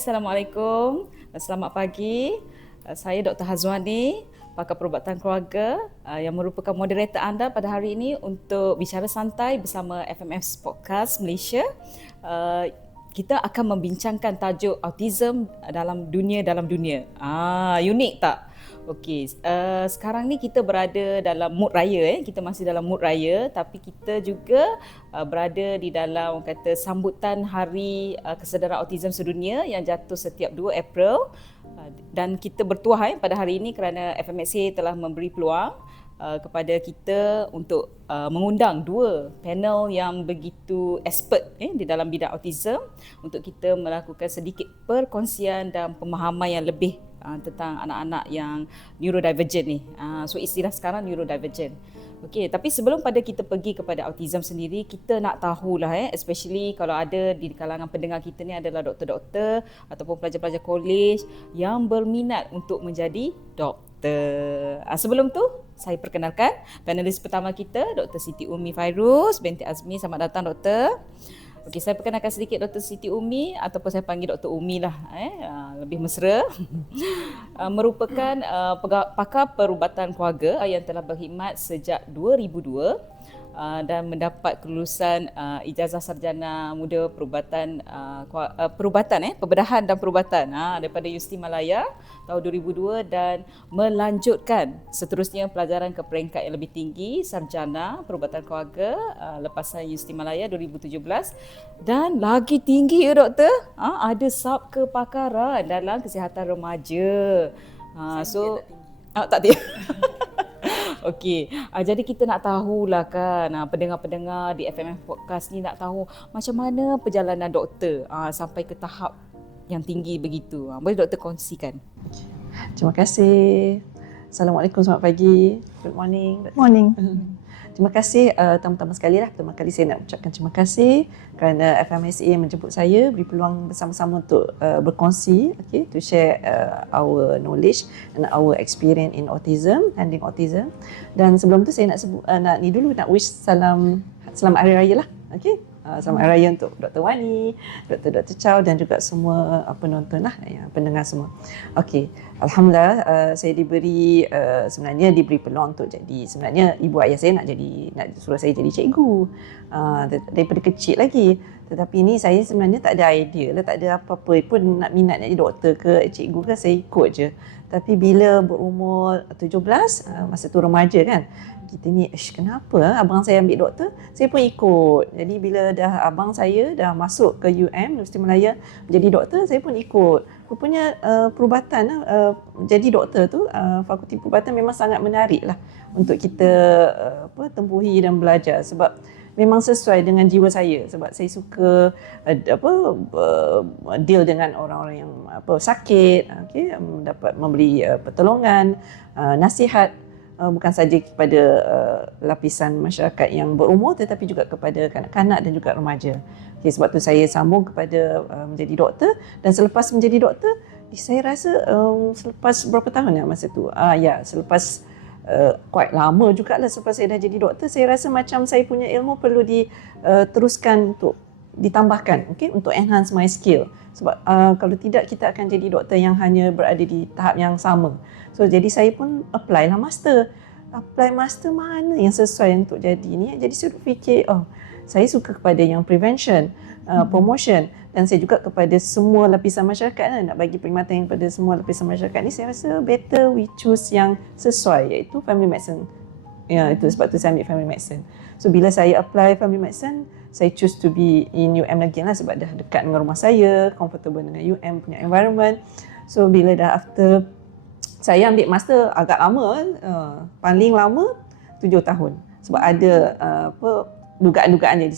Assalamualaikum. Selamat pagi. Saya Dr Hazwani, pakar perubatan keluarga yang merupakan moderator anda pada hari ini untuk Bicara Santai bersama FMS Podcast Malaysia. Kita akan membincangkan tajuk autism dalam dunia. Unik tak? Okey, sekarang ni kita berada dalam mood raya. Kita masih dalam mood raya, tapi kita juga berada di dalam sambutan Hari Kesedaran Autism Sedunia yang jatuh setiap 2 April. Dan kita bertuah pada hari ini kerana FMS telah memberi peluang kepada kita untuk mengundang 2 panel yang begitu expert di dalam bidang autism untuk kita melakukan sedikit perkongsian dan pemahaman yang lebih tentang anak-anak yang neurodivergent ni. So istilah sekarang neurodivergent. Okey, tapi sebelum pada kita pergi kepada autism sendiri, kita nak tahulah especially kalau ada di kalangan pendengar kita ni adalah doktor-doktor ataupun pelajar-pelajar kolej yang berminat untuk menjadi doktor. Sebelum tu, saya perkenalkan panelis pertama kita, Dr Siti Umi Fairuz binti Azmi. Selamat datang, doktor. Okey, saya perkenalkan sedikit Dr Siti Umi ataupun saya panggil Dr Umi lah, lebih mesra. Merupakan pakar perubatan keluarga yang telah berkhidmat sejak 2002 dan mendapat kelulusan ijazah sarjana muda perubatan perbedahan dan perubatan daripada Universiti Malaya tahun 2002 dan melanjutkan seterusnya pelajaran ke peringkat yang lebih tinggi sarjana perubatan keluarga lepasan Universiti Malaya 2017 dan lagi tinggi doktor ada sub kepakaran dalam kesihatan remaja. Tak tinggi. Okey, jadi kita nak tahulah kan, pendengar-pendengar di FMS Podcast ni nak tahu macam mana perjalanan doktor sampai ke tahap yang tinggi begitu. Boleh doktor kongsikan? Terima kasih. Assalamualaikum, selamat pagi. Good morning. Terima kasih pertama sekali lah. Pertama kali saya nak ucapkan terima kasih kerana FMS menjemput saya, beri peluang bersama-sama untuk berkongsi, to share our knowledge and our experience in autism, handling autism. Dan sebelum tu saya nak wish selamat hari raya lah. Selamat hari raya untuk Dr Wani, Dr Chow dan juga semua penonton lah, pendengar semua. Alhamdulillah saya sebenarnya diberi peluang untuk sebenarnya ibu ayah saya nak suruh saya jadi cikgu daripada kecil lagi. Tetapi ni saya sebenarnya tak ada idea lah, tak ada apa-apa pun nak minat jadi doktor ke cikgu ke, saya ikut je. Tapi bila berumur 17, masa tu remaja kan, kita ni kenapa abang saya ambil doktor, saya pun ikut. Jadi bila dah abang saya dah masuk ke Universiti Malaya menjadi doktor, saya pun ikut. Rupanya perubatan jadi doktor tu, fakulti perubatan memang sangat menarik lah untuk kita tempuhi dan belajar sebab memang sesuai dengan jiwa saya, sebab saya suka deal dengan orang-orang yang sakit, dapat memberi pertolongan, nasihat, bukan saja kepada lapisan masyarakat yang berumur tetapi juga kepada kanak-kanak dan juga remaja. Sebab tu saya sambung kepada menjadi doktor, dan selepas menjadi doktor saya rasa selepas berapa tahun masa tu, selepas quite lama jugalah selepas saya dah jadi doktor, saya rasa macam saya punya ilmu perlu diteruskan untuk ditambahkan, untuk enhance my skill. Sebab kalau tidak kita akan jadi doktor yang hanya berada di tahap yang sama. So jadi saya pun apply master mana yang sesuai untuk jadi ni. Jadi saya fikir saya suka kepada yang prevention, promotion, dan saya juga kepada semua lapisan masyarakat, nak bagi perkhidmatan kepada semua lapisan masyarakat ni. Saya rasa better we choose yang sesuai, iaitu family medicine. Itu sebab tu saya ambil family medicine. So bila saya apply family medicine, saya choose to be in UM lagi lah sebab dah dekat dengan rumah saya, comfortable dengan UM punya environment. So bila dah after saya ambil master agak lama, paling lama 7 tahun. Sebab ada dugaan-dugaan yang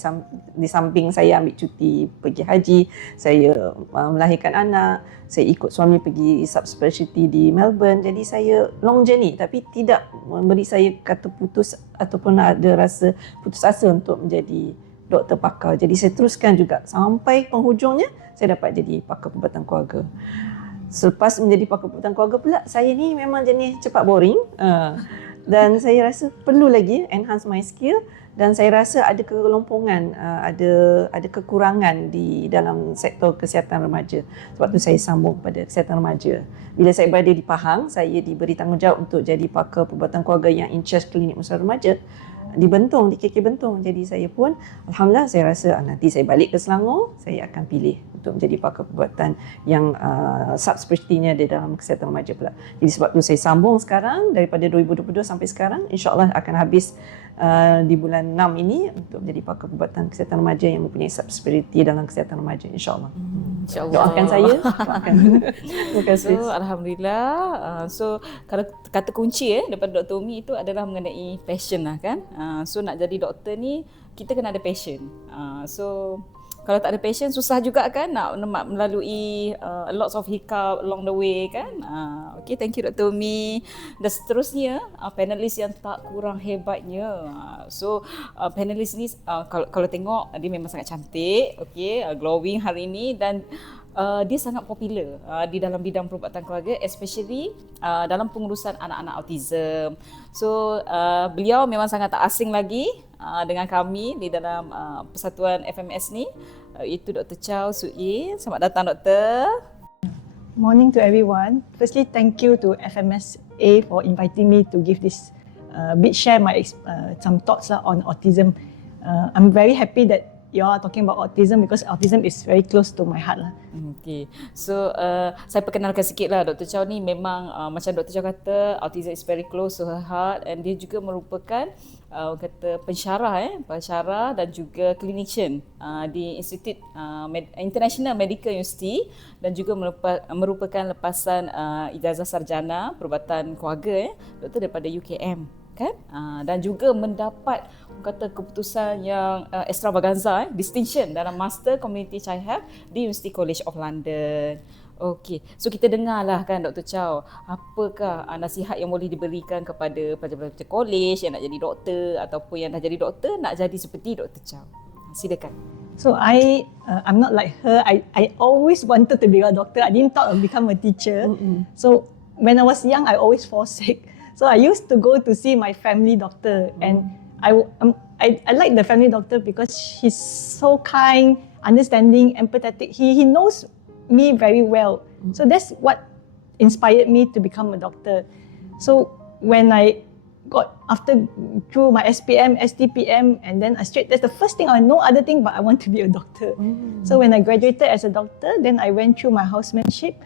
di samping saya ambil cuti pergi haji, saya melahirkan anak, saya ikut suami pergi subspecialty di Melbourne. Jadi saya long journey tapi tidak memberi saya kata putus ataupun ada rasa putus asa untuk menjadi doktor pakar. Jadi saya teruskan juga sampai penghujungnya saya dapat jadi pakar perubatan keluarga. Selepas menjadi pakar perubatan keluarga pula, saya ni memang jenis cepat boring. Dan saya rasa perlu lagi enhance my skill, dan saya rasa ada kelompongan, ada kekurangan di dalam sektor kesihatan remaja. Sebab tu saya sambung pada kesihatan remaja. Bila saya berada di Pahang, saya diberi tanggungjawab untuk jadi pakar perubatan keluarga yang in charge klinik usaha remaja di Bentong, di KK Bentong. Jadi saya pun alhamdulillah saya rasa nanti saya balik ke Selangor, saya akan pilih untuk menjadi pakar perubatan yang subspecialty-nya di dalam kesihatan remaja pula. Jadi sebab tu saya sambung sekarang daripada 2022 sampai sekarang, insya-Allah akan habis di bulan 6 ini untuk menjadi pakar perubatan kesihatan remaja yang mempunyai subspecialty dalam kesihatan remaja, insya-Allah. InsyaAllah. Doakan saya, doakan. Terima kasih. So alhamdulillah. So kalau kata kunci daripada Dr Umi itu adalah mengenai passion lah kan. So nak jadi doktor ni kita kena ada passion. So kalau tak ada passion susah juga kan nak melalui lots of hiccup along the way kan. Okay, thank you Dr Umi. Dan seterusnya panelis yang tak kurang hebatnya. So panelis ni kalau tengok dia memang sangat cantik, okay, glowing hari ini dan dia sangat popular di dalam bidang perubatan keluarga, especially dalam pengurusan anak-anak autism. So beliau memang sangat tak asing lagi dengan kami di dalam persatuan FMS ni, iaitu Dr Chow, Suet. Selamat datang Doktor. Morning to everyone. Firstly, thank you to FMS A for inviting me to give this share my some thoughts on autism. I'm very happy that you are talking about autism because autism is very close to my heart lah. Okay, so saya perkenalkan sikit lah, Dr Chow ni memang macam Dr Chow kata, autism is very close to her heart, and dia juga merupakan kata pensyarah dan juga clinician di Institute International Medical University, dan juga merupakan lepasan ijazah sarjana perubatan keluarga doktor daripada UKM kan, dan juga mendapat kata keputusan yang extravaganza, distinction dalam Master Community Child Health di University College of London. Okey, so kita dengarlah kan Dr Chow, apakah nasihat yang boleh diberikan kepada pelajar-pelajar college yang nak jadi doktor ataupun yang dah jadi doktor nak jadi seperti Dr Chow. Silakan. So I'm not like her. I always wanted to be a doctor. I didn't thought of become a teacher. So when I was young, I always fall sick. So I used to go to see my family doctor, and I like the family doctor because he's so kind, understanding, empathetic. He knows me very well. So that's what inspired me to become a doctor. So when I got through my SPM, STPM, and then that's the first thing I know other thing, but I want to be a doctor. So when I graduated as a doctor, then I went through my housemanship,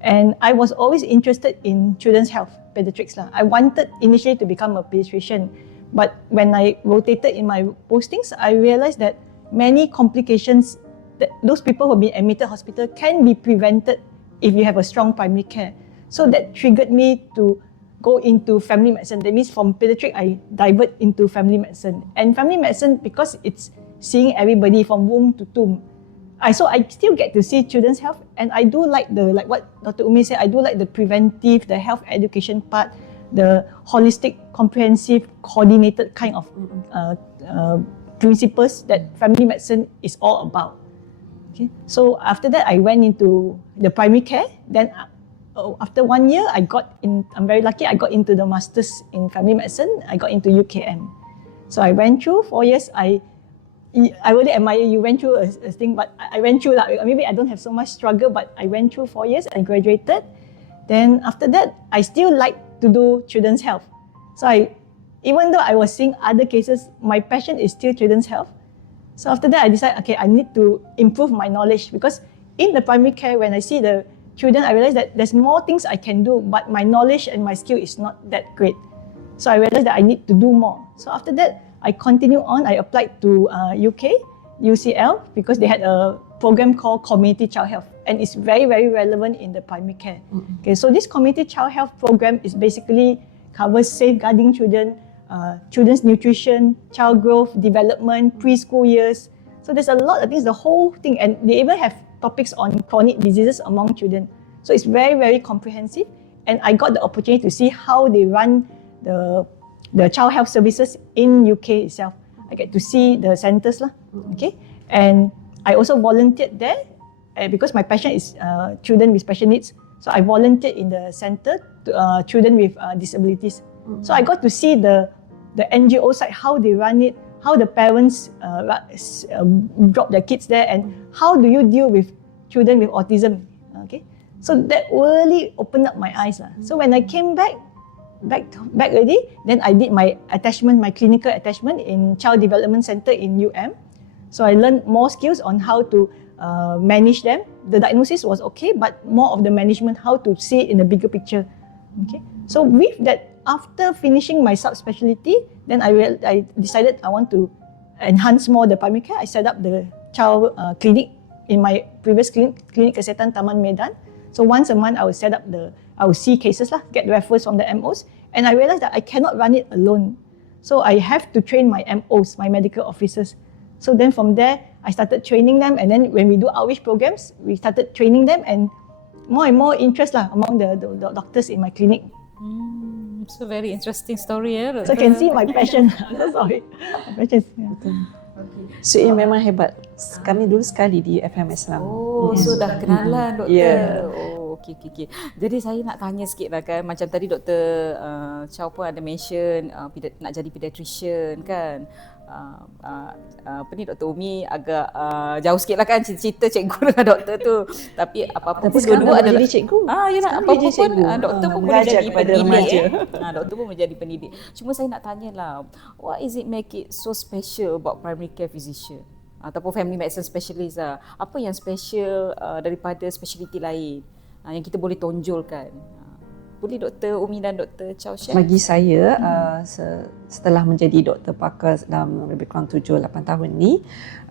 and I was always interested in children's health, pediatrics lah. I wanted initially to become a pediatrician, but when I rotated in my postings, I realized that many complications that those people who have been admitted hospital can be prevented if you have a strong primary care. So that triggered me to go into family medicine. That means from pediatric, I divert into family medicine. And family medicine, because it's seeing everybody from womb to tomb, so I still get to see children's health, and I do like like what Dr Umi said, I do like the preventive, the health education part, the holistic, comprehensive, coordinated kind of principles that family medicine is all about. Okay, so after that I went into the primary care. Then after 1 year, I'm very lucky, I got into the masters in family medicine. I got into UKM. So I went through 4 years. I really admire you went through a thing, but I went through maybe I don't have so much struggle, but I went through 4 years. I graduated. Then after that, I still like to do children's health. So even though I was seeing other cases, my passion is still children's health. So after that, I decided, okay, I need to improve my knowledge, because in the primary care, when I see the children, I realized that there's more things I can do, but my knowledge and my skill is not that great. So I realized that I need to do more. So after that, I continued on. I applied to UK, UCL, because they had a program called Community Child Health, and it's very, very relevant in the primary care. Okay, so this Community Child Health program is basically covers safeguarding children, children's nutrition, child growth, development, preschool years. So there's a lot of things, the whole thing, and they even have topics on chronic diseases among children. So it's very, very comprehensive, and I got the opportunity to see how they run the child health services in UK itself. I get to see the centres lah, okay, and I also volunteered there because my passion is children with special needs. So I volunteered in the centre to children with disabilities. So I got to see the NGO side, how they run it, how the parents drop their kids there, and how do you deal with children with autism. Okay, so that really opened up my eyes. So when I came back already, then I did my attachment, my clinical attachment in Child Development Center in UM. So I learned more skills on how to manage them. The diagnosis was okay, but more of the management, how to see it in the bigger picture. Okay, so with that, after finishing my subspecialty, then I decided I want to enhance more the primary care. I set up the child clinic in my previous clinic Kesihatan Taman Medan. So once a month, I will see cases lah, get referrals from the MOs, and I realized that I cannot run it alone. So I have to train my MOs, my medical officers. So then from there, I started training them, and then when we do outreach programs, we started training them, and more interest lah among the doctors in my clinic. So very interesting story So you can see my passion. Sorry, my passion. Suet memang hebat. Kami dulu sekali di FMS lah. So dah kenalan doktor. Yeah. Okey. Jadi saya nak tanya sikit lah kan, macam tadi Dr. Chow pun ada mention nak jadi pediatrician kan. Apa ni Dr. Umi agak jauh sikit lah kan cerita cikgu dengan doktor tu. Tapi apa-apa pun dua-dua ada jadi cikgu. Apa-apa pun doktor pun boleh jadi pendidik. Doktor pun boleh jadi pendidik. Cuma saya nak tanya lah, what is it make it so special about primary care physician ataupun family medicine specialist lah? Apa yang special daripada speciality lain yang kita boleh tonjolkan? Boleh Dr. Umi dan Dr. Chow share? Bagi saya, setelah menjadi doktor pakar dalam lebih kurang 7-8 tahun ni,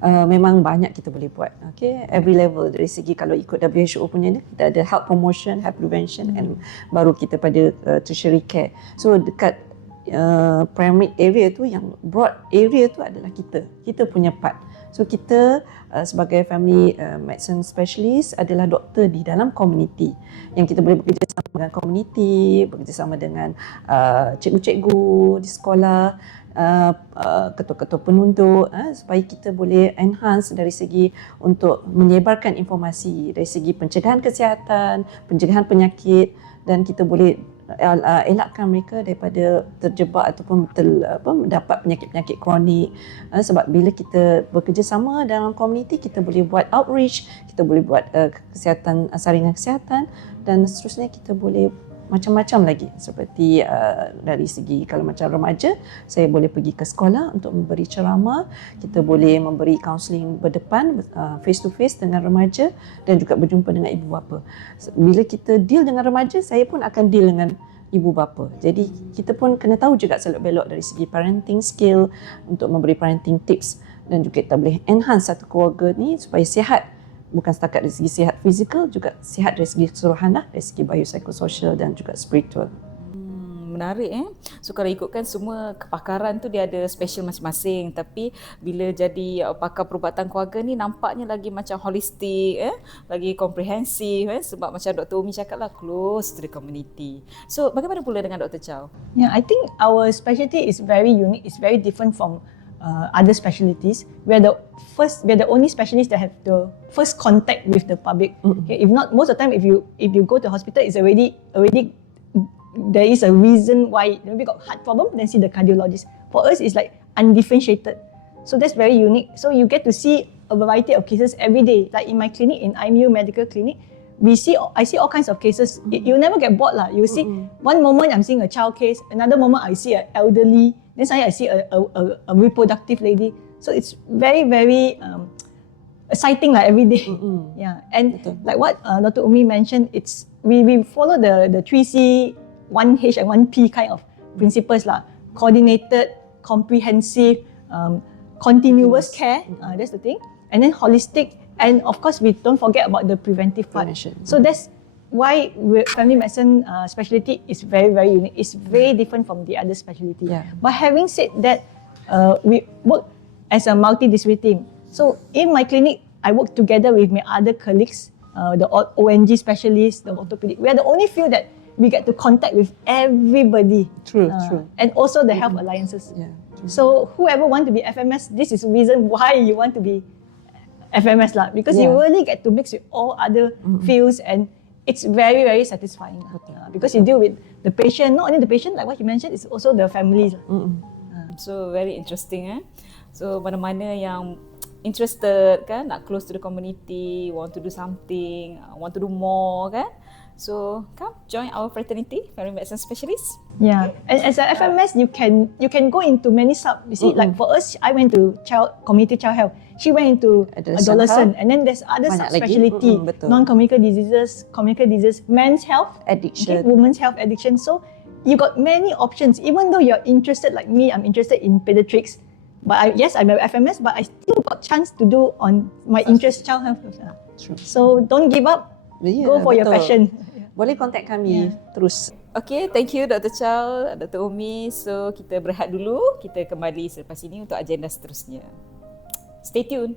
memang banyak kita boleh buat. Okay? Every level, dari segi kalau ikut WHO punya ni, kita ada health promotion, health prevention, and baru kita pada tertiary care. So dekat primary area tu, yang broad area tu adalah kita punya part. So kita sebagai family medicine specialist adalah doktor di dalam komuniti yang kita boleh bekerjasama dengan komuniti, bekerjasama dengan cikgu-cikgu di sekolah, ketua-ketua penunjuk, supaya kita boleh enhance dari segi untuk menyebarkan informasi dari segi pencegahan kesihatan, pencegahan penyakit, dan kita boleh elakkan mereka daripada terjebak ataupun mendapat penyakit-penyakit kronik. Sebab bila kita bekerjasama dalam komuniti, kita boleh buat outreach, kita boleh buat kesihatan, saringan kesihatan, dan seterusnya kita boleh macam-macam lagi. Seperti dari segi kalau macam remaja, saya boleh pergi ke sekolah untuk memberi ceramah, kita boleh memberi kaunseling berdepan, face to face dengan remaja, dan juga berjumpa dengan ibu bapa. Bila kita deal dengan remaja, saya pun akan deal dengan ibu bapa. Jadi kita pun kena tahu juga selok belok dari segi parenting skill untuk memberi parenting tips, dan juga kita boleh enhance satu keluarga ni supaya sihat. Bukan setakat dari segi sihat fizikal, juga sihat dari segi keseluruhan lah, dari segi biopsychosocial dan juga spiritual. Menarik So kalau ikutkan semua kepakaran tu dia ada special masing-masing, tapi bila jadi pakar perubatan keluarga ni nampaknya lagi macam holistik, lagi komprehensif, sebab macam Dr. Umi cakap lah, close to the community. So bagaimana pula dengan Dr. Chow? Yeah, I think our specialty is very unique. It's very different from other specialties. We're the only specialists that have the first contact with the public. Okay, if not, most of the time, if you go to hospital, it's already there is a reason why. Maybe got heart problem, then see the cardiologist. For us, it's like undifferentiated. So that's very unique. So you get to see a variety of cases every day. Like in my clinic, in IMU Medical Clinic, I see all kinds of cases. You never get bored lah. You see, one moment I'm seeing a child case, another moment I see an elderly, then suddenly I see a reproductive lady. So it's very, very exciting like every day. Yeah, and like what Dr. Umi mentioned, it's we follow the 3C, 1H and 1P kind of principles lah. Coordinated, comprehensive, continuous care. That's the thing. And then holistic, and of course we don't forget about the preventive part. So that's why family medicine specialty is very, very unique. It's very different from the other specialty. Yeah. But having said that, we work as a multidisciplinary team. So in my clinic, I work together with my other colleagues, the ONG specialists, the orthopedic. We are the only few that we get to contact with everybody. True. And also the health alliances. Yeah. So whoever want to be FMS, this is the reason why you want to be FMS lah, because you really get to mix with all other fields, and it's very, very satisfying because you deal with the patient, not only the patient, like what you mentioned, it's also the families. So very interesting. So mana-mana yang interested kan, nak close to the community, want to do something, want to do more kan. So come join our fraternity, Family Medicine Specialist. Yeah, and as a FMS, you can go into many sub. You see, like for us, I went to community child health. She went into adolescent, and then there's other subspecialty, non-communicable diseases, communicable diseases, men's health, Addiction, women's health, addiction. So you got many options. Even though you're interested, like me, I'm interested in pediatrics. But I'm a FMS, but I still got chance to do on my interest child health. So don't give up. Go for your passion. Boleh contact kami terus. Okay, thank you Dr. Chow, Dr. Umi. So kita berehat dulu, kita kembali selepas ini untuk agenda seterusnya. Stay tuned.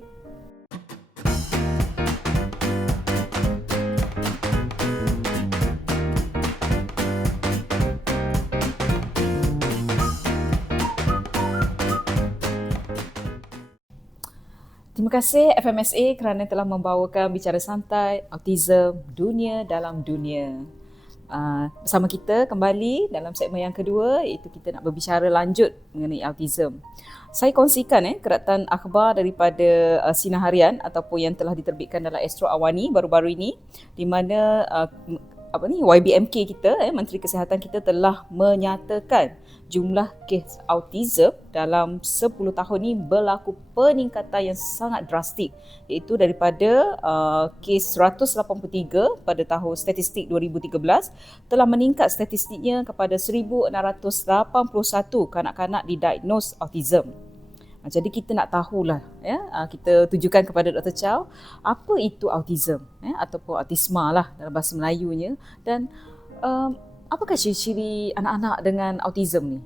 Terima kasih FMSA kerana telah membawakan Bicara Santai, Autism, Dunia dalam Dunia. Bersama kita kembali dalam segmen yang kedua, iaitu kita nak berbicara lanjut mengenai autism. Saya kongsikan keratan akhbar daripada Sinar Harian ataupun yang telah diterbitkan dalam Astro Awani baru-baru ini, di mana YBMK kita, Menteri Kesihatan kita telah menyatakan jumlah kes autism dalam 10 tahun ini berlaku peningkatan yang sangat drastik, iaitu daripada kes 183 pada tahun statistik 2013 telah meningkat statistiknya kepada 1681 kanak-kanak didiagnos autism. Jadi kita nak tahulah, kita tujukan kepada Dr. Chow, apa itu autism ataupun autisme lah dalam bahasa Melayunya, dan apakah ciri-ciri anak-anak dengan autism ni?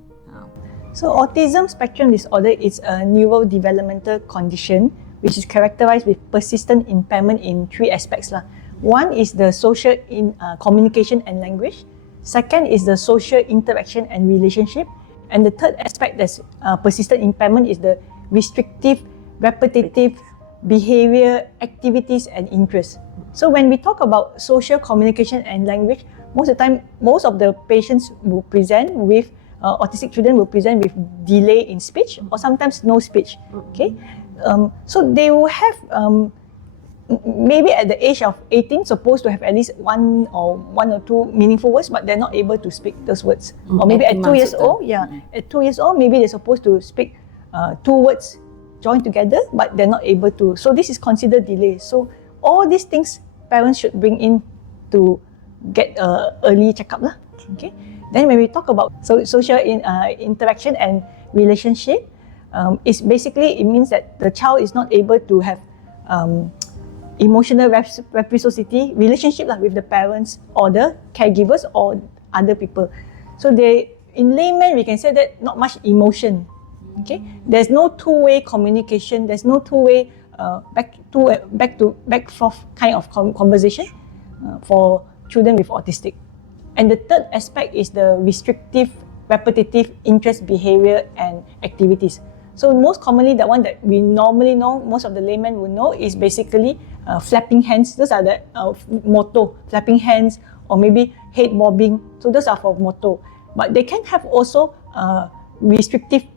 So autism spectrum disorder is a neurodevelopmental condition which is characterized with persistent impairment in three aspects lah. One is the social communication and language. Second is the social interaction and relationship. And the third aspect that's persistent impairment is the restrictive, repetitive behavior, activities and interests. So when we talk about social communication and language, most of the time, most of the patients will present with autistic children will present with delay in speech or sometimes no speech. Okay, so they will have maybe at the age of 18 supposed to have at least one or two meaningful words, but they're not able to speak those words. Or maybe at 2 years old, at 2 years old, maybe they're supposed to speak 2 words joined together, but they're not able to. So this is considered delay. So all these things parents should bring in to get early checkup lah. Okay. Then when we talk about social interaction and relationship, it's basically, it means that the child is not able to have emotional reciprocity, relationship with the parents or the caregivers or other people. So in layman, we can say that not much emotion. Okay, there's no two-way communication. There's no two-way back forth kind of conversation for children with autistic. And the third aspect is the restrictive, repetitive interest behavior and activities. So most commonly, the one that we normally know, most of the laymen will know, is basically flapping hands. Those are the motto, flapping hands, or maybe head bobbing. So those are for motto. But they can have also restrictive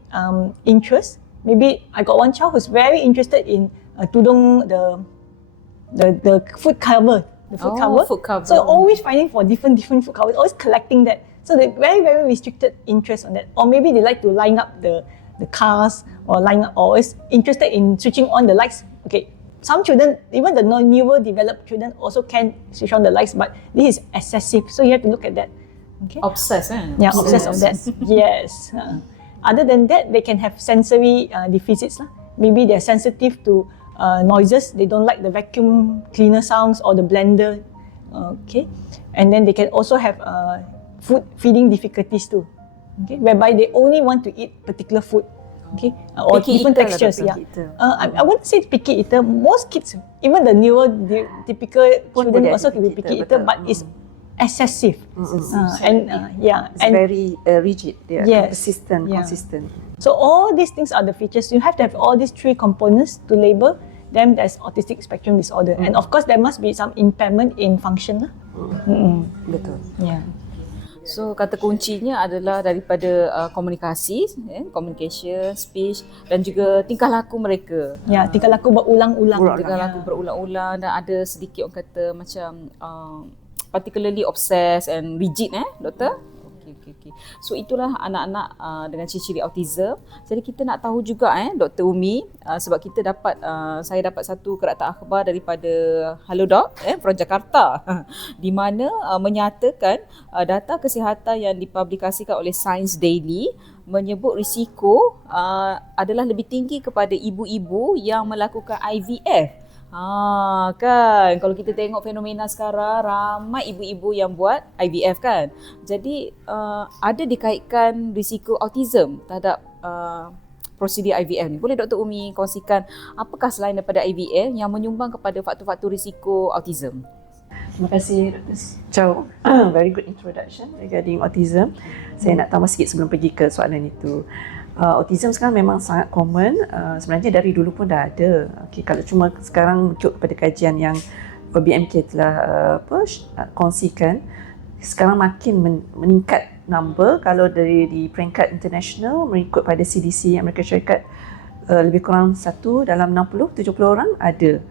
interest. Maybe I got one child who's very interested in tudung, the food cover. The food cover. So always finding for different food covers, always collecting that. So they very, very restricted interest on that. Or maybe they like to line up the cars or line up, or is interested in switching on the lights. Okay, some children, even the neurodeveloped children also can switch on the lights, but this is excessive. So you have to look at that. Okay. Obsessed, Yeah, obsessed of that. Yes. Other than that, they can have sensory deficits. Maybe they're sensitive to noises. They don't like the vacuum cleaner sounds or the blender. Okay, and then they can also have food feeding difficulties too. Okay, whereby they only want to eat particular food. Okay, or picky different textures. I wouldn't say picky eater. Most kids, even the neurotypical children, also can be picky eater, but it's excessive. It's very rigid. Consistent. So all these things are the features. You have to have all these three components to label them as autistic spectrum disorder. And of course, there must be some impairment in function. Betul. Yeah. So kata kuncinya adalah daripada komunikasi, communication, speech dan juga tingkah laku mereka. Ya, tingkah laku berulang-ulang. Tingkah laku berulang-ulang dan ada sedikit orang kata macam particularly obsessed and rigid doktor. Okey. So itulah anak-anak dengan ciri-ciri autism. Jadi kita nak tahu juga Dr Umi, sebab kita saya dapat satu keratan akhbar daripada Hello Doc from Jakarta di mana menyatakan data kesihatan yang dipublikasikan oleh Science Daily menyebut risiko adalah lebih tinggi kepada ibu-ibu yang melakukan IVF. Kan kalau kita tengok fenomena sekarang, ramai ibu-ibu yang buat IVF kan. Jadi ada dikaitkan risiko autism terhadap prosedur IVF ni. Boleh Dr Umi kongsikan apakah selain daripada IVF yang menyumbang kepada faktor-faktor risiko autism? Terima kasih Dr. Chow. Very good introduction regarding autism. Saya nak tambah sikit sebelum pergi ke soalan itu. Autism sekarang memang sangat common. Sebenarnya dari dulu pun dah ada. Okay, kalau cuma sekarang menunjuk kepada kajian yang BMK telah kongsikan, sekarang makin meningkat number. Kalau di peringkat international mengikut pada CDC Amerika Syarikat, lebih kurang 1 dalam 60-70 orang ada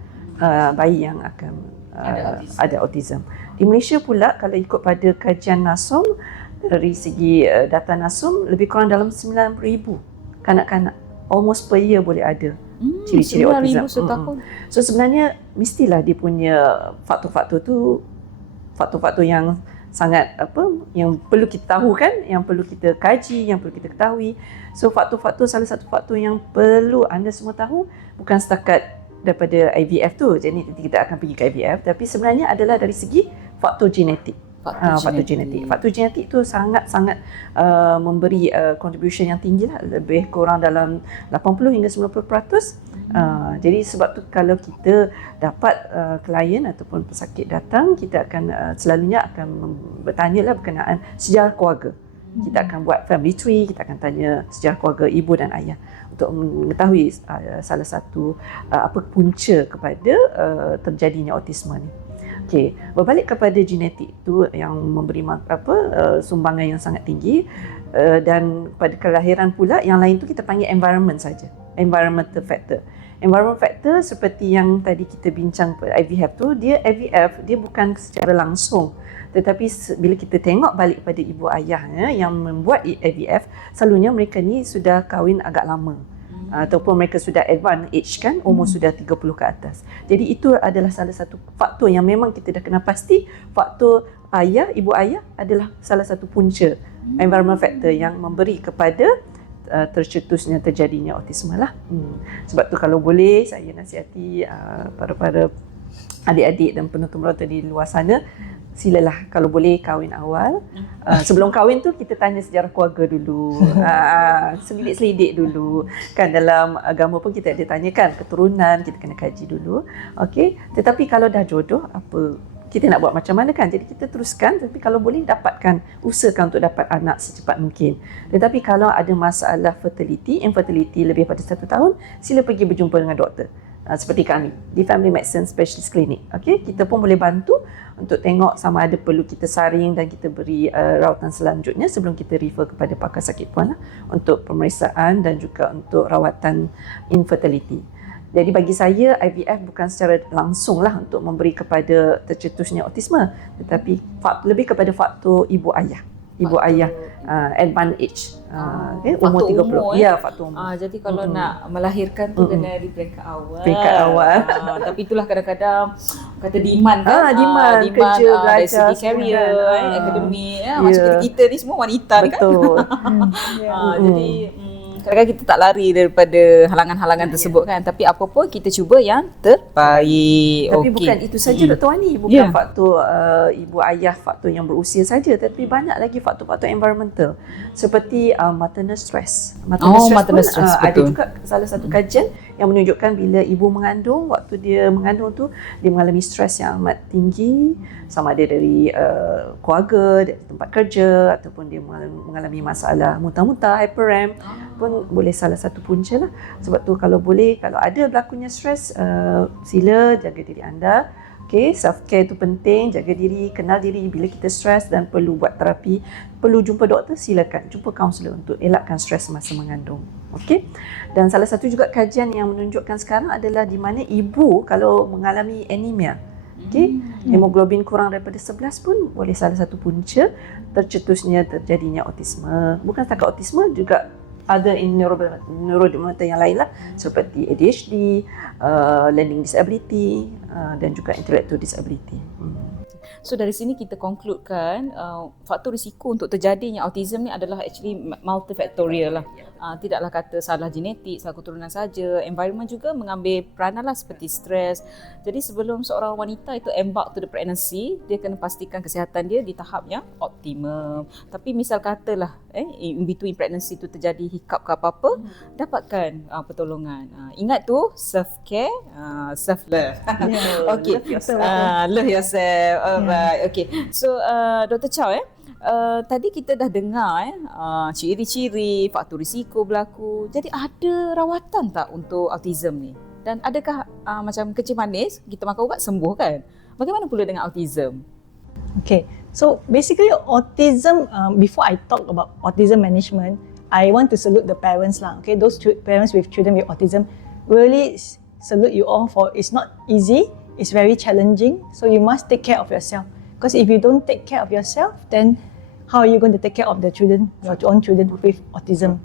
bayi yang akan ada autism. Di Malaysia pula kalau ikut pada kajian NASOM, dari segi data NASOM lebih kurang dalam 9,000 kanak-kanak almost per year boleh ada ciri-ciri autism. 9,000 setahun. So sebenarnya mestilah dia punya faktor-faktor tu faktor-faktor yang sangat yang perlu kita tahu kan, yang perlu kita kaji, yang perlu kita ketahui. So faktor-faktor, salah satu faktor yang perlu anda semua tahu bukan setakat daripada IVF tu. Jadi nanti kita akan pergi ke IVF, tapi sebenarnya adalah dari segi faktor genetik. Faktor genetik itu sangat-sangat memberi contribution yang tinggi lah, lebih kurang dalam 80 hingga 90%. Jadi sebab tu kalau kita dapat klien ataupun pesakit datang, kita akan selalunya akan bertanya lah berkenaan sejarah keluarga. Kita akan buat family tree, kita akan tanya sejarah keluarga ibu dan ayah untuk mengetahui salah satu apa punca kepada terjadinya autisme ni. Okey, berbalik kepada genetik tu yang memberi sumbangan yang sangat tinggi, dan pada kelahiran pula yang lain tu kita panggil environment saja. Environmental factor. Environment factor seperti yang tadi kita bincang IVF tu, IVF dia bukan secara langsung, tetapi bila kita tengok balik pada ibu ayahnya yang membuat IVF, selalunya mereka ni sudah kahwin agak lama. Ataupun mereka sudah advanced age kan, umur sudah 30 ke atas. Jadi itu adalah salah satu faktor yang memang kita dah kena pasti, faktor ibu ayah adalah salah satu punca environment factor yang memberi kepada tercetusnya terjadinya autisme lah. Sebab tu kalau boleh saya nasihati para adik-adik dan penonton-penonton di luar sana, silalah kalau boleh kahwin awal. Sebelum kahwin tu kita tanya sejarah keluarga dulu. Selidik-selidik dulu. Kan dalam agama pun kita ada tanyakan keturunan, kita kena kaji dulu. Okey. Tetapi kalau dah jodoh, apa kita nak buat macam mana kan? Jadi kita teruskan, tapi kalau boleh usahakan untuk dapat anak secepat mungkin. Tetapi kalau ada masalah infertility lebih pada 1 tahun, sila pergi berjumpa dengan doktor. Seperti kami di Family Medicine Specialist Clinic. Okay, kita pun boleh bantu untuk tengok sama ada perlu kita saring dan kita beri rawatan selanjutnya sebelum kita refer kepada pakar sakit puan lah, untuk pemeriksaan dan juga untuk rawatan infertility. Jadi bagi saya IVF bukan secara langsung lah untuk memberi kepada tercetusnya autisme, tetapi lebih kepada faktor ibu ayah advanced age, umur 30. Ya, faktor umur. Jadi kalau nak melahirkan tu kena di peringkat awal. Tapi itulah kadang-kadang kata demand kan. Demand kerja, belajar, dari segi career, akademik, macam kita ni semua wanita kan. Betul. Jadi kadang-kadang kita tak lari daripada halangan-halangan tersebut kan, tapi apa pun kita cuba yang terbaik. Tapi bukan itu saja Dr. Wani, bukan faktor ibu ayah, faktor yang berusia saja, tapi banyak lagi faktor-faktor environmental seperti maternal stress. Maternal stress pun ada juga salah satu kajian yang menunjukkan bila ibu mengandung, waktu dia mengandung tu dia mengalami stres yang amat tinggi, sama ada dari keluarga, dari tempat kerja, ataupun dia mengalami masalah muntah-muntah, hyperrem pun boleh salah satu punca lah. Sebab tu kalau boleh, kalau ada berlakunya stres, sila jaga diri anda, Okay, self care tu penting, jaga diri, kenal diri bila kita stres dan perlu buat terapi, perlu jumpa doktor, silakan jumpa kaunselor untuk elakkan stres masa mengandung. Okay, dan salah satu juga kajian yang menunjukkan sekarang adalah di mana ibu kalau mengalami anemia, okay, hemoglobin kurang daripada 11 pun boleh salah satu punca tercetusnya terjadinya autisme. Bukan setakat autisme, juga ada neurodevelopmental yang lain lah, seperti ADHD, learning disability dan juga intellectual disability. So dari sini kita concludekan faktor risiko untuk terjadinya autism ni adalah actually multifactorial lah. Tidaklah kata salah genetik, salah keturunan saja, environment juga mengambil peranan lah seperti stres. Jadi sebelum seorang wanita itu embark to the pregnancy, dia kena pastikan kesihatan dia di tahap yang optimum. Tapi misal katalah in between pregnancy tu terjadi hiccup ke apa-apa, dapatkan pertolongan. Ingat tu self care, self love. Okay, love yourself. Alright, okay. So Dr. Chow, tadi kita dah dengar ciri-ciri, faktor risiko berlaku. Jadi ada rawatan tak untuk autism ni? Dan adakah macam kecil manis, kita makan ubat sembuh kan? Bagaimana pula dengan autism? Okay, so basically autism, before I talk about autism management, I want to salute the parents lah. Okay, those parents with children with autism, really salute you all for it's not easy, it's very challenging. So you must take care of yourself. Because if you don't take care of yourself, then how are you going to take care of the children, your own children with autism?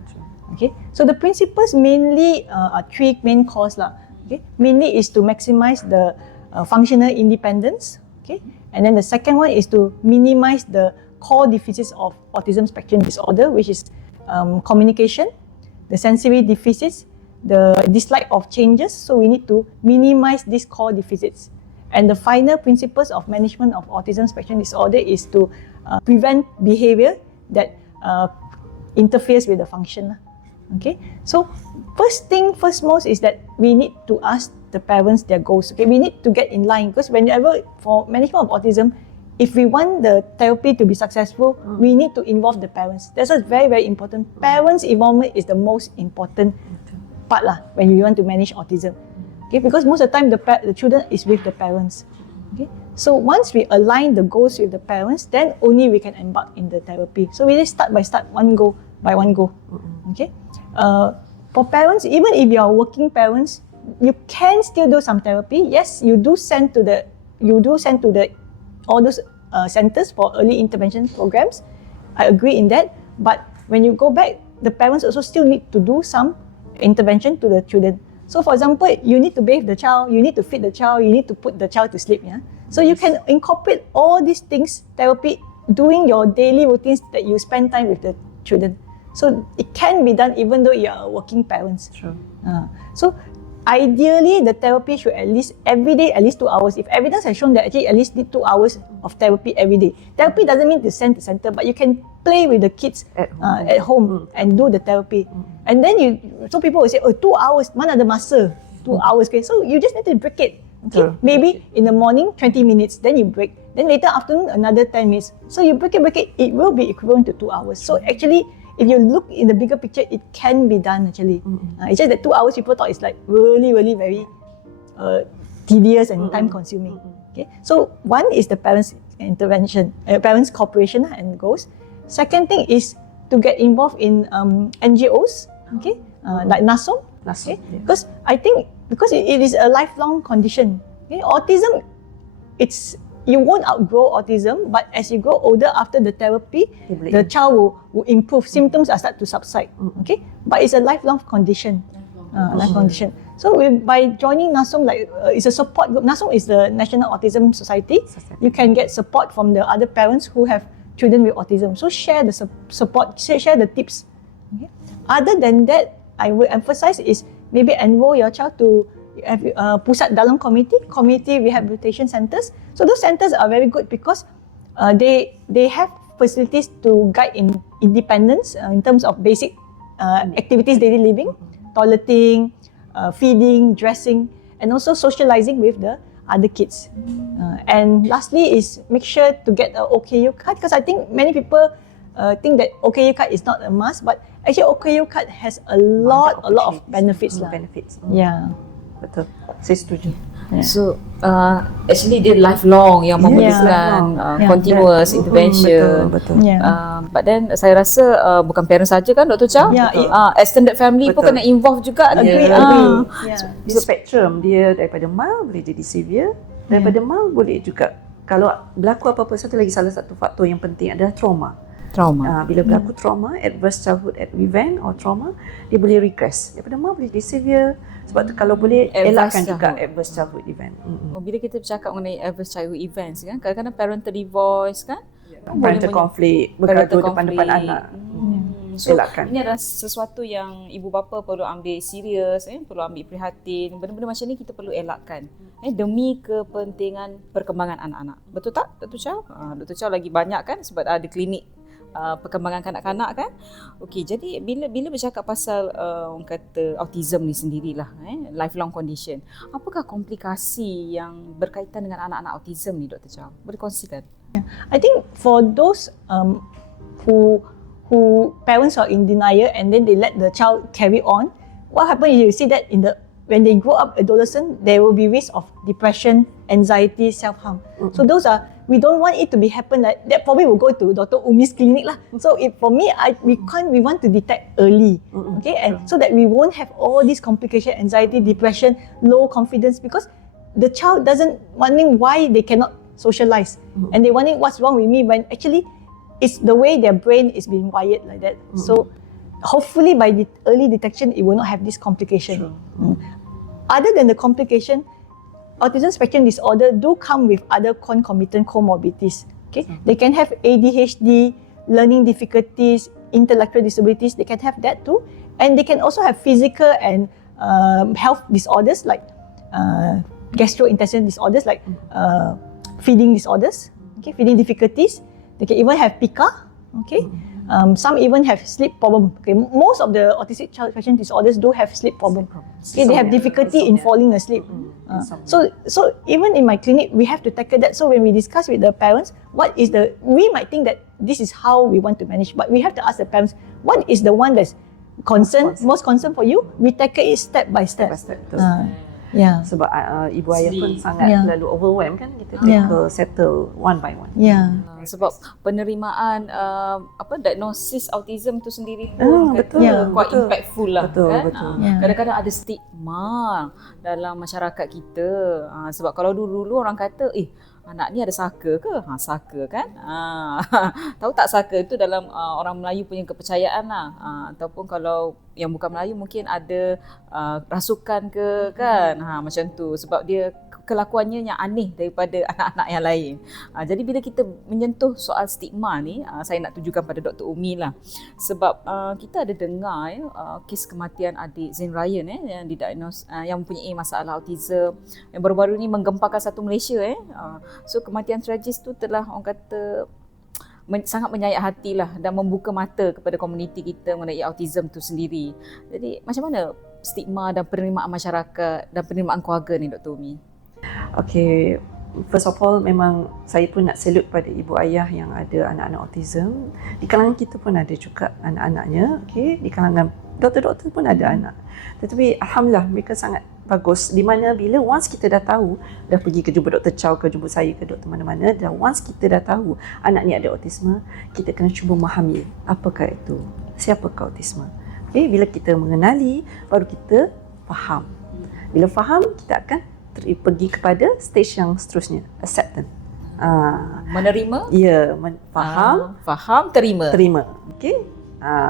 Okay, so the principles mainly are three main cores lah. Okay, mainly is to maximize the functional independence. Okay, and then the second one is to minimize the core deficits of autism spectrum disorder, which is communication, the sensory deficits, the dislike of changes. So we need to minimize these core deficits. And the final principles of management of autism spectrum disorder is to prevent behavior that interferes with the function. Okay, so first most is that we need to ask the parents their goals. Okay, we need to get in line, because whenever for management of autism, if we want the therapy to be successful, we need to involve the parents. That's a very, very important. Parents' involvement is the most important part lah when you want to manage autism. Okay, because most of the time the children is with the parents. Okay, so once we align the goals with the parents, then only we can embark in the therapy. So we just start by start, one go by one go. Okay, for parents, even if you are working parents, you can still do some therapy. Yes, you do send to the all those centers for early intervention programs. I agree in that. But when you go back, the parents also still need to do some intervention to the children. So for example, you need to bathe the child, you need to feed the child, you need to put the child to sleep. Yeah. So you can incorporate all these things, therapy, doing your daily routines that you spend time with the children. So it can be done even though you are working parents. Sure. So ideally, the therapy should at least every day, at least 2 hours. If evidence has shown that actually at least need 2 hours of therapy every day. Therapy doesn't mean to send to center, but you can play with the kids at home and do the therapy. And then so people will say, oh, 2 hours, mana ada masa? 2 hours, okay? So you just need to break it. Okay? Maybe in the morning, 20 minutes, then you break. Then later afternoon, another 10 minutes. So you break it, it will be equivalent to 2 hours. So actually, if you look in the bigger picture, it can be done actually. It's just that 2 hours people thought it's like really, really very tedious and time consuming. Okay, so one is the parents' intervention, parents' cooperation and goals. Second thing is to get involved in NGOs, okay, like NASOM. Okay, because I think it is a lifelong condition. Okay, autism, you won't outgrow autism, but as you grow older after the therapy, the child will improve. Symptoms are start to subside. Okay, but it's a lifelong condition. Lifelong condition. So by joining NASOM, it's a support group. NASOM is the National Autism Society. You can get support from the other parents who have children with autism. So share the support, share the tips. Okay. Other than that, I will emphasize is maybe enroll your child to pusat dalam community rehabilitation centers. So those centers are very good because they have facilities to guide in independence in terms of basic activities, daily living, toileting, feeding, dressing, and also socializing with the other kids. And lastly is make sure to get an OKU card, because I think many people think that OKU card is not a must, but actually OKU card has a lot of benefits. Benefits. Yeah. Betul. Saya setuju. So actually dia lifelong yang memerlukan continuous intervention. Betul. But then saya rasa bukan parents saja kan Dr. Chow? Extended family pun kena involve juga. Agree. Dia spektrum, dia daripada mild boleh jadi severe, daripada mild boleh juga kalau berlaku apa-apa. Satu lagi, salah satu faktor yang penting adalah trauma. Bila berlaku trauma, adverse childhood event or trauma, dia boleh regress. Daripada mild boleh jadi severe. Sebab tu kalau boleh elakkan juga adverse childhood event. Bila kita bercakap mengenai adverse childhood events kan, kadang-kadang parental divorce kan, parental conflict, bergaduh depan-depan anak. So elakkan. Ini adalah sesuatu yang ibu bapa perlu ambil serius, perlu ambil prihatin. Benda-benda macam ni kita perlu elakkan demi kepentingan perkembangan anak-anak. Betul tak Dr. Chow? Dr. Chow lagi banyak kan sebab ada klinik perkembangan kanak-kanak kan. Okey, jadi bila bercakap pasal orang kata autism ni sendirilah, lifelong condition, apakah komplikasi yang berkaitan dengan anak-anak autism ni Dr. Chow? Boleh kongsikan? I think for those who parents are in denial and then they let the child carry on, what happens is you see that when they grow up adolescent, there will be risk of depression, anxiety, self-harm. So those are, we don't want it to be happen like that. Probably will go to Dr. Umi's clinic lah. So for me, we want to detect early, okay, and so that we won't have all these complications, anxiety, depression, low confidence, because the child doesn't wondering why they cannot socialize, and they wondering what's wrong with me when actually it's the way their brain is being wired like that. So hopefully by the early detection, it will not have this complication. Other than the complication, autism spectrum disorder do come with other concomitant comorbidities. Okay, they can have ADHD, learning difficulties, intellectual disabilities. They can have that too, and they can also have physical and health disorders like gastrointestinal disorders, like feeding disorders. Okay, feeding difficulties. They can even have pica. Okay. Some even have sleep problem. Okay, most of the autistic child spectrum disorders do have sleep problem. Okay, they have difficulty in falling asleep. So even in my clinic, we have to tackle that. So when we discuss with the parents, we might think that this is how we want to manage, but we have to ask the parents, what is the one that's most concern for you? We tackle it step by step. Sebab ibu ayah pun sangat lalu overwhelmed kan, kita settle one by one. Sebab penerimaan diagnosis autism tu sendiri pun quite impactful lah. Betul. Kadang-kadang ada stigma dalam masyarakat kita. Sebab kalau dulu orang kata anak ni ada saka ke? Saka kan? Tahu tak saka itu dalam orang Melayu punya kepercayaan lah. Ataupun kalau yang bukan Melayu mungkin ada rasukan ke kan? Macam tu. Sebab dia kelakuannya yang aneh daripada anak-anak yang lain. Jadi bila kita menyentuh soal stigma ni, saya nak tujukan pada Dr. Umi lah. Sebab kita ada dengar kes kematian adik Zain Ryan yang didiagnos yang mempunyai masalah autism yang baru-baru ni menggempakan satu Malaysia. So kematian tragis tu telah orang kata sangat menyayat hati lah dan membuka mata kepada komuniti kita mengenai autism tu sendiri. Jadi macam mana stigma dan penerimaan masyarakat dan penerimaan keluarga ni Dr. Umi? Okay, first of all memang saya pun nak salute pada ibu ayah yang ada anak-anak autism. Di kalangan kita pun ada juga anak-anaknya, okay? Di kalangan doktor-doktor pun ada anak. Tetapi alhamdulillah mereka sangat bagus, di mana bila once kita dah tahu, dah pergi ke jumpa Dr. Chow ke jumpa saya ke doktor mana-mana, dah once kita dah tahu anak ni ada autisme, kita kena cuba memahami apakah itu, siapakah autisme. Okay? Bila kita mengenali, baru kita faham. Bila faham, kita akan pergi kepada stage yang seterusnya, acceptance. Menerima? Ya, faham, faham, terima. Okey.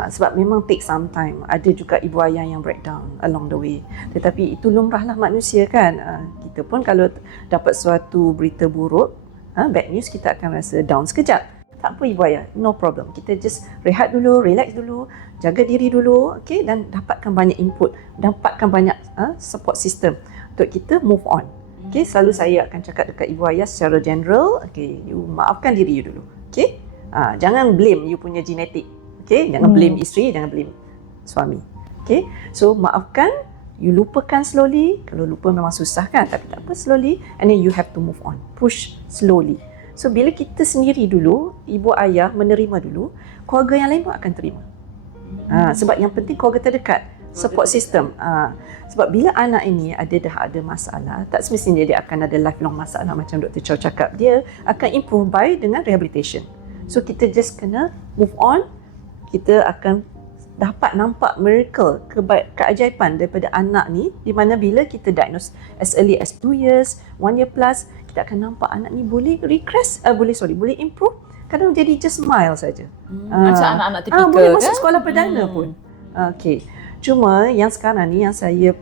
Sebab memang take some time. Ada juga ibu ayah yang breakdown along the way. Tetapi itu lumrahlah manusia kan. Kita pun kalau dapat suatu berita buruk, bad news, kita akan rasa down sekejap. Tak apa ibu ayah, no problem. Kita just rehat dulu, relax dulu, jaga diri dulu, okey, dan dapatkan banyak input, dapatkan banyak support system untuk kita move on. Okay, selalu saya akan cakap dekat ibu ayah secara general, okay, you maafkan diri you dulu. Okay, jangan blame you punya genetik. Okay, jangan blame isteri, jangan blame suami. Okay, so maafkan, you lupakan slowly. Kalau lupa memang susah kan, tapi tak apa, slowly, and then you have to move on. Push slowly. So bila kita sendiri dulu, ibu ayah menerima dulu, keluarga yang lain pun akan terima. Sebab yang penting keluarga terdekat. support system. Sebab bila anak ini dah ada masalah, tak semestinya dia akan ada lifelong masalah macam Dr. Chow cakap. Dia akan improve by dengan rehabilitation. So kita just kena move on. Kita akan dapat nampak miracle, keajaiban daripada anak ni, di mana bila kita diagnose as early as 2 years, 1 year plus, kita akan nampak anak ni boleh boleh improve. Kadang jadi just smile saja. Macam anak-anak tipikal boleh masuk kan? sekolah perdana pun. Okey. Cuma yang sekarang ni yang saya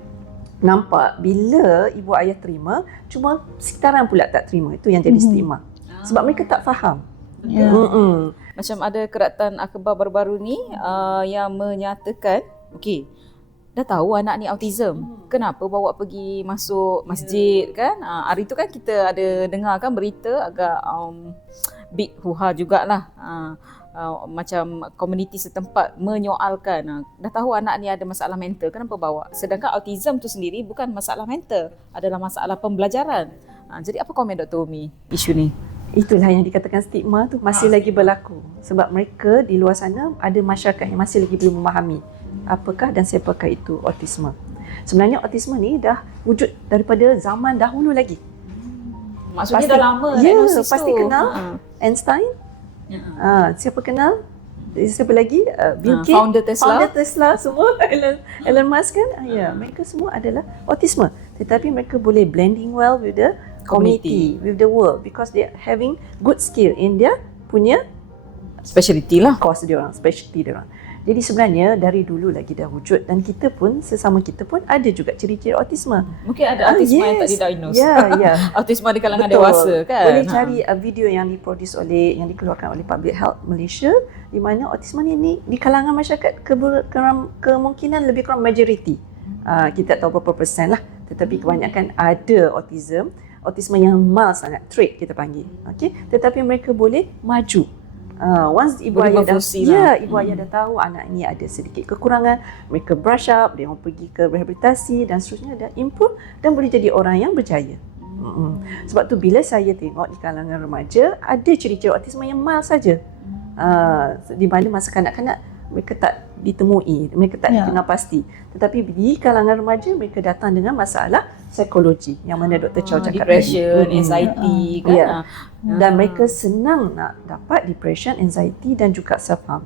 nampak, bila ibu ayah terima, cuma sekitaran pula tak terima. Itu yang jadi stigma. Sebab mereka tak faham. Macam ada keratan akhbar baru-baru ni yang menyatakan, okey, dah tahu anak ni autism, kenapa bawa pergi masuk masjid kan? Hari tu kan kita ada dengar kan berita agak big huha jugalah. Macam komuniti setempat menyoalkan, dah tahu anak ni ada masalah mental, kenapa bawa? Sedangkan autism tu sendiri bukan masalah mental, adalah masalah pembelajaran. Jadi apa komen Dr. Umi isu ni? Itulah yang dikatakan stigma tu masih lagi berlaku. Sebab mereka di luar sana ada masyarakat yang masih lagi belum memahami apakah dan siapakah itu autisme. Sebenarnya autisme ni dah wujud daripada zaman dahulu lagi. Maksudnya dah lama diagnosis tu. Pasti kenal Einstein. Siapa kenal? Siapa lagi? Bill Gates, founder Tesla semua, Elon Musk kan? Mereka semua adalah autisme. Tetapi mereka boleh blending well with the community, with the world, because they are having good skill in their punya speciality lah, course dia orang, specialty dia orang. Jadi sebenarnya dari dulu lagi dah wujud, dan kita pun, sesama kita pun ada juga ciri-ciri autisme. Mungkin ada autisme yang tak didiagnose. Autisme di kalangan Betul. dewasa kan. Boleh cari video yang yang dikeluarkan oleh Public Health Malaysia, di mana autisme ni di kalangan masyarakat kemungkinan lebih kurang majority. Kita tak tahu berapa persen lah, tetapi kebanyakan ada autisme yang mild sangat, trait kita panggil. Okay? Tetapi mereka boleh maju. Once ibu ayah dah tahu anak ini ada sedikit kekurangan, mereka brush up, dia orang pergi ke rehabilitasi dan seterusnya, dan improve dan boleh jadi orang yang berjaya. Sebab tu bila saya tengok di kalangan remaja, ada ciri-ciri autisme yang mild saja. Di mana masa kanak-kanak mereka tak ditemui, mereka tak kenal pasti. Tetapi di kalangan remaja mereka datang dengan masalah psikologi yang mana Dr. Chow cakap depression, anxiety kan. Dan mereka senang nak dapat depression, anxiety dan juga self-harm.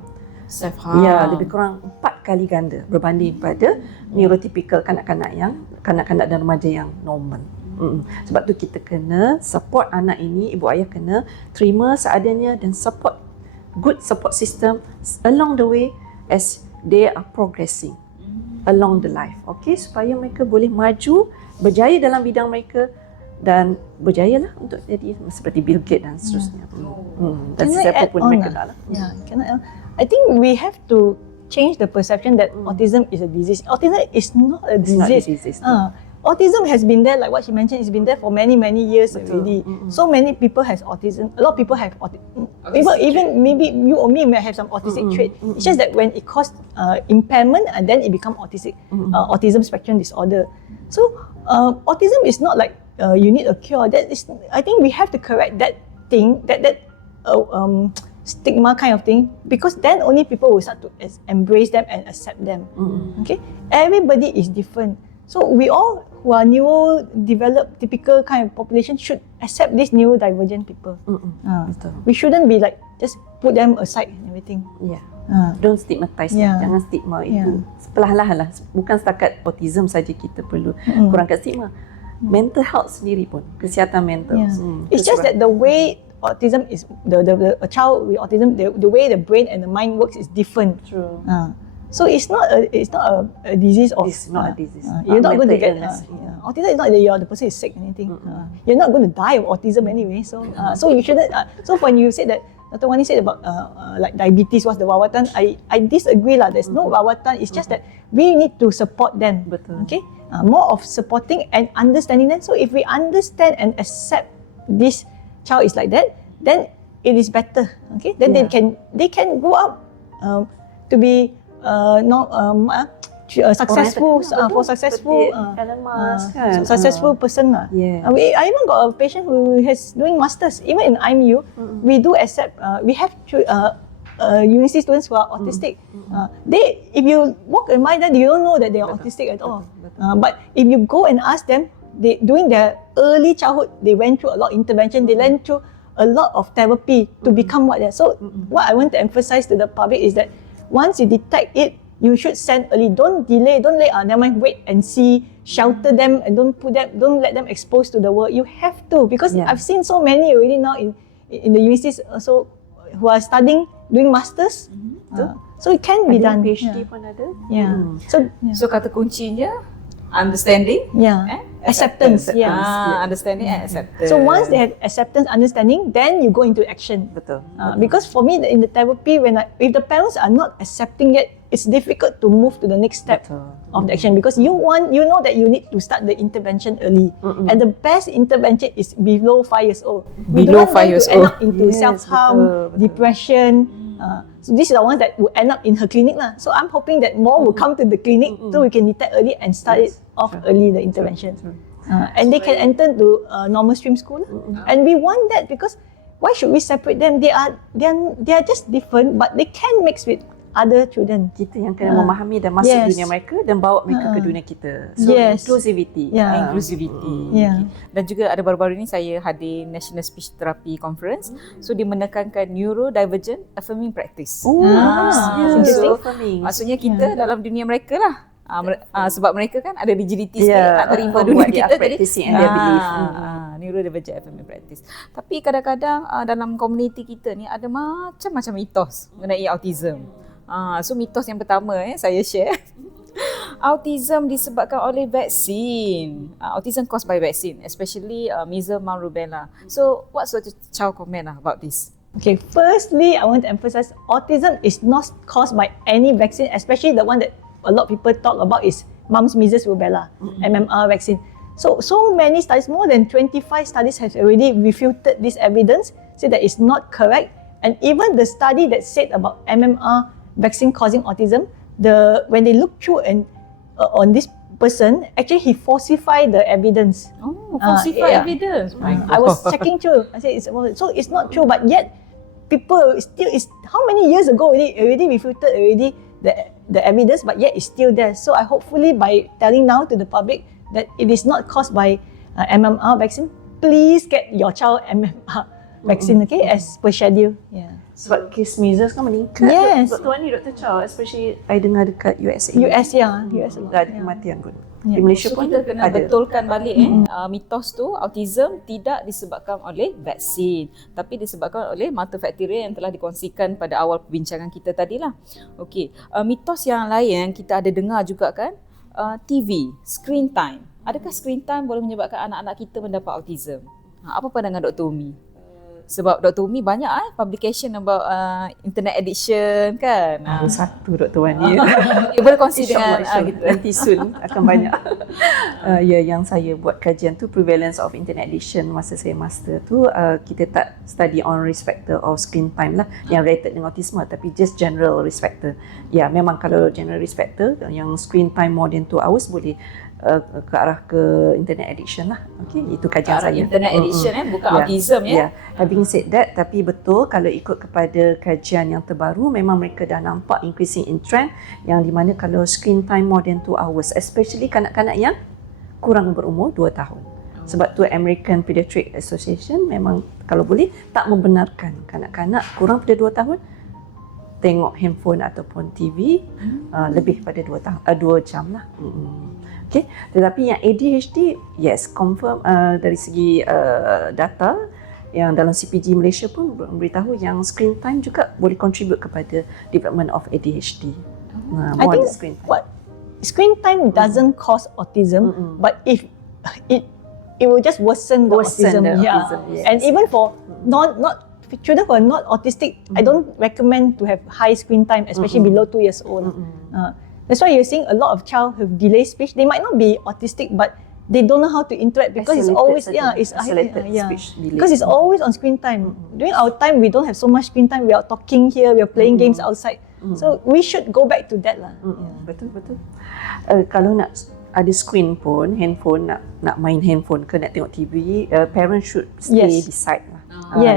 Lebih kurang 4 kali ganda berbanding pada neurotypical kanak-kanak dan remaja yang normal. Sebab tu kita kena support anak ini, ibu ayah kena terima seadanya dan support good support system along the way as they are progressing along the life. Okay, supaya mereka boleh maju, berjaya dalam bidang mereka dan berjayalah untuk jadi seperti Bill Gates dan seterusnya. Dan siapa pun mereka nak lah. I think we have to change the perception that autism is a disease. Autism is not a disease. Autism has been there, like what she mentioned, it's been there for many years already. So many people has autism. A lot of people have autism. Even maybe you or me may have some autistic trait. It's just that when it causes impairment, and then it becomes autism spectrum disorder. So autism is not like you need a cure. That is, I think we have to correct that thing, that stigma kind of thing, because then only people will start to embrace them and accept them. Okay, everybody is different. So we all who are neurodeveloped, typical kind of population should accept these neurodivergent people. We shouldn't be like just put them aside and everything. Don't stigmatize. Jangan stigma itu. Perlahan-lahan lah. Bukan setakat autism saja kita perlu kurangkan stigma. Mental health sendiri pun, kesihatan mental. It's just that the way autism is, a child with autism, the way the brain and the mind works is different. True. So it's not a disease of. It's not a disease. You're not going to get autism. Is not that the person is sick or anything. You're not going to die of autism anyway. So so you shouldn't. So when you said that, Dr. Wani said about like diabetes was the rawatan, I disagree lah. There's no rawatan. It's just that we need to support them. Betul. Okay. More of supporting and understanding them. So if we understand and accept this child is like that, then it is better. Okay. Then they can grow up to be successful successful person lah. I even got a patient who has doing masters. Even in IMU, we do accept. We have university students who are autistic. If you walk in by them, you don't know that they are autistic at all. But if you go and ask them, during their early childhood, they went through a lot of intervention. They went through a lot of therapy to become what they are. So what I want to emphasize to the public is that once you detect it, you should send early. Don't delay. Don't let never mind, wait and see. Shelter them and don't let them exposed to the world. You have to, because I've seen so many already now in the universities also who are studying, doing masters. So it can be done. PhD pun ada. So kata kuncinya understanding, acceptance. Understanding and acceptance. So once they have acceptance, understanding, then you go into action. Betul. Because for me in the therapy, if the parents are not accepting it, it's difficult to move to the next step of the action, because you know that you need to start the intervention early, and the best intervention is below 5 years old. Below 5 years old. End up into self-harm, depression. So these are the ones that will end up in her clinic lah. So I'm hoping that more will come to the clinic so we can detect early and start it off early, the intervention. And they can enter to normal stream school. And we want that, because why should we separate them? They are just different, but they can mix with other children. Kita yang kena memahami dan masuk dunia mereka dan bawa mereka ke dunia kita. So inclusivity. Inclusivity. Dan juga ada baru-baru ni saya hadir National Speech Therapy Conference. So dia menekankan neurodivergent affirming practice. So maksudnya kita dalam dunia mereka lah. Sebab mereka kan ada rigidity sikit nak terima dunia kita, jadi neurodivergent affirming practice. Tapi kadang-kadang dalam komuniti kita ni ada macam-macam mitos mengenai autism. So mitos yang pertama saya share. Autism disebabkan oleh vaksin. Autism caused by vaccine, especially measles, mumps, rubella. So what's your Chow comment about this? Okay, firstly, I want to emphasize autism is not caused by any vaccine, especially the one that a lot of people talk about is mumps, measles, rubella, MMR vaccine. So many studies, more than 25 studies have already refuted this evidence, say that it's not correct. And even the study that said about MMR vaccine causing autism, when they look through and on this person, actually he falsified the evidence. Evidence. I was checking through. I said so it's not true, but yet people still how many years ago already refuted the evidence, but yet it's still there. So I hopefully by telling now to the public that it is not caused by MMR vaccine, please get your child MMR vaccine, okay, as per schedule. Sebab kes measles kan meningkat. Dr. Wani, Dr. Chow, especially I dengar dekat US ada kematian pun. Di Malaysia So pun kita kena ada. betulkan balik mitos tu, autism tidak disebabkan oleh vaksin, tapi disebabkan oleh multifaktorial yang telah dikongsikan pada awal perbincangan kita tadilah. Okey, mitos yang lain yang kita ada dengar juga kan, TV, screen time. Adakah screen time boleh menyebabkan anak-anak kita mendapat autism? Apa pandangan Dr. Umi? Sebab Dr. Umi banyak publication about internet addiction kan. Satu Dr. Wani. Boleh kongsi dengan gitu. Nanti soon akan banyak. Yang saya buat kajian tu prevalence of internet addiction masa saya master tu, kita tak study on risk factor of screen time lah yang related dengan autisme, tapi just general risk factor. Memang kalau general risk factor yang screen time more than 2 hours boleh ke arah ke internet addiction lah. Okay, itu kajian saya. Internet addiction bukan autism ya. Having said that, tapi betul kalau ikut kepada kajian yang terbaru, memang mereka dah nampak increasing in trend yang di mana kalau screen time more than 2 hours, especially kanak-kanak yang kurang berumur 2 tahun. Sebab tu American Pediatric Association memang kalau boleh tak membenarkan kanak-kanak kurang pada 2 tahun tengok handphone ataupun TV lebih pada 2 jam lah. Okay. Tetapi yang ADHD, yes, confirm dari segi data yang dalam CPG Malaysia pun memberitahu yang screen time juga boleh contribute kepada development of ADHD. I think screen time doesn't cause autism, but if it will just worsen the autism. Yes. And even for children who are not autistic, I don't recommend to have high screen time, especially below 2 years old. That's why you're seeing a lot of child with delayed speech. They might not be autistic, but they don't know how to interact because it's always speech delay. Because it's always on screen time. During our time, we don't have so much screen time. We are talking here, we are playing games outside. So we should go back to that lah. Betul. Kalau nak ada screen pun, handphone, nak main handphone ke nak tengok TV, parents should stay beside lah.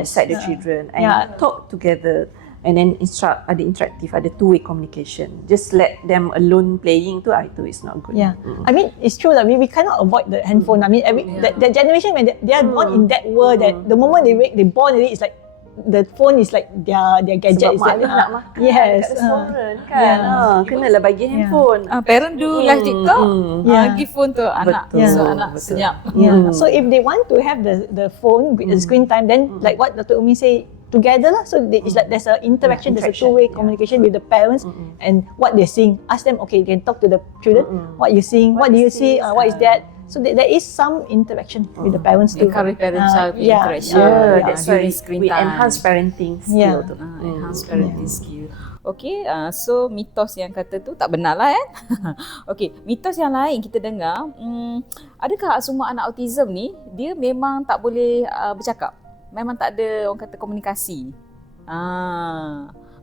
Beside the children and talk together. and then ada interactive, ada two-way communication. Just let them alone playing tu, itu is not good. Yeah, I mean it's true that we cannot avoid the handphone. I mean that generation when they are born in that world, that the moment they born in it, it's like the phone is like their gadget. Sebab mak dia nak makan yes, kat restoran kan. Kenalah bagi handphone. Parent do live TikTok, give phone to anak. Betul. So anak senyap. Yeah. So if they want to have the phone with the screen time, then like what Dr. Umi say, together lah. So it's like there's a interaction, there's a two-way communication with the parents and what they're seeing. Ask them, okay, you can talk to the children. What you seeing? What do you see? What is that? So there is some interaction with the parents too. Encourage parent-child interaction. That's why during screen we time. enhance parenting skill tu. Enhance parenting skill. Okay, so mitos yang kata tu tak benar lah kan. Okay, mitos yang lain kita dengar, adakah semua anak autism ni dia memang tak boleh bercakap? Memang tak ada orang kata komunikasi?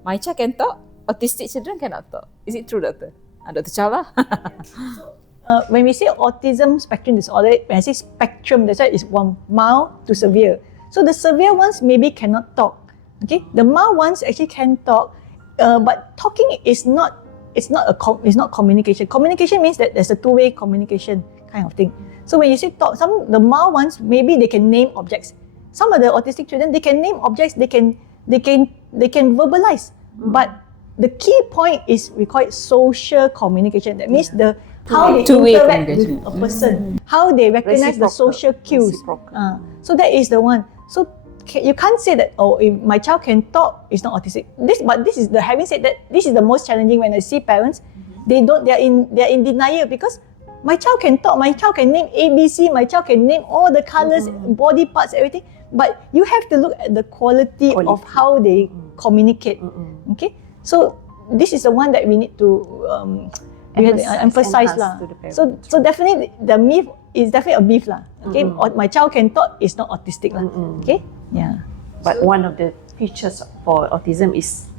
My child can talk, autistic children cannot talk. Is it true, Doctor? Dr. Chow lah. When we say autism spectrum disorder, when I say spectrum, that's why it's from mild to severe. So the severe ones maybe cannot talk. Okay, the mild ones actually can talk, but talking is not communication. Communication means that there's a two-way communication kind of thing. So when you say talk, the mild ones maybe they can name objects. Some of the autistic children, they can name objects, they can verbalize. But the key point is we call it social communication. That means how they interact with a person, how they recognize the social cues. So that is the one. So you can't say that, oh, if my child can talk, it's not autistic. Having said that, this is the most challenging when I see parents. They're in denial because my child can talk, my child can name ABC, my child can name all the colors, body parts, everything. But you have to look at the quality of how they communicate. Okay, so this is the one that we need to emphasize lah. So definitely the myth is definitely a myth lah. Okay, my child can talk is not autistic lah. Okay, yeah. But one of the features for autism is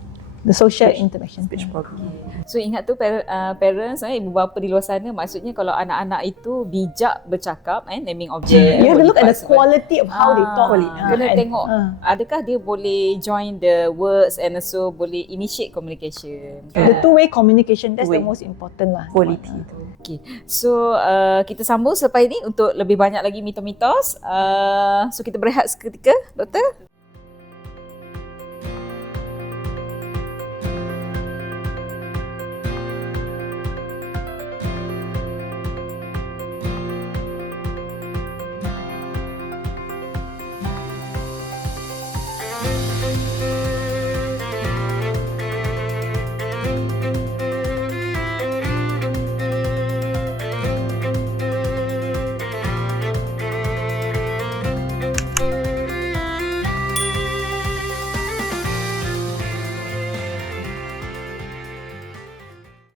the social interaction. Speech problem. So ingat tu parents, ibu bapa di luar sana, maksudnya kalau anak-anak itu bijak bercakap, naming object. You have to look at the quality of how they talk. Kena tengok adakah dia boleh join the words and also boleh initiate communication. The two-way communication, that's the most important lah. Quality. Okay, so kita sambung selepas ini untuk lebih banyak lagi mitos-mitos. So kita berehat seketika, Doktor.